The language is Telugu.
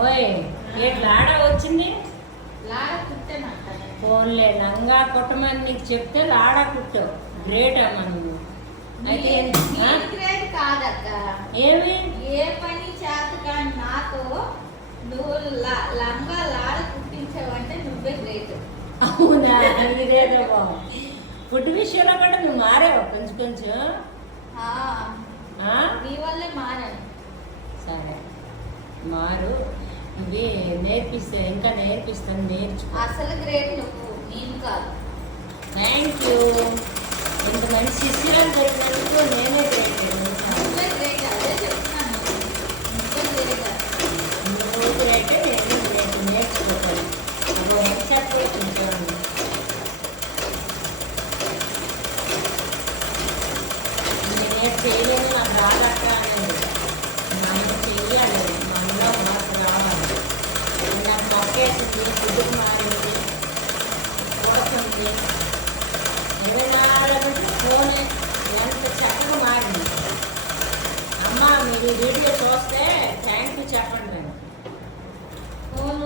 ఓయ్ ఏ లాడా వచ్చింది. లాడా కుట్టేనంట. ఫోన్లే లంగా కుట్టమని నీకు చెప్తే లాడా కుట్టావు. గ్రేట్ అమ్మా నువ్వు. అయితే గ్రేట్ కాదక్క. ఏమి ఏ పని చేత కానీ నాతో నువ్వు లంగా లాడ కుట్టించావంటే నువ్వే గ్రేట్. అవునా? ఇదేదో ఫుడ్ విషయంలో కూడా నువ్వు మారావు కొంచెం కొంచెం. నీ వల్లే మారాను. సరే మారు. ఇవి నేర్పిస్తే ఇంకా నేర్పిస్తాను, నేర్చుకో. అసలు గ్రేట్ నువ్వు, నేను కాదు. Thank you. ఇంత మంచి శిష్యులను దొరికినందుకు నేనే గ్రేట్. నువ్వే గ్రేట్, అదే చెప్తున్నాను. నువ్వే గ్రేట్. నువ్వు గ్రేట్, నేను గ్రేట్. నేర్చుకోవాలి. అప్పుడు హెచ్ఆర్ కూడా కొంచెం నేను చేయలేను, నాకు రాగట్ట అనేది మనం చెయ్యాలి. మనలో మార్పు రావాలి. నాకు మొక్కేసింది, ఫుడ్కి మారింది, కోరుతుంది. 24 ఫోనే ఎంత చక్కగా మారింది. అమ్మ మీరు వీడియో చూస్తే థ్యాంక్ యూ చెప్పండి.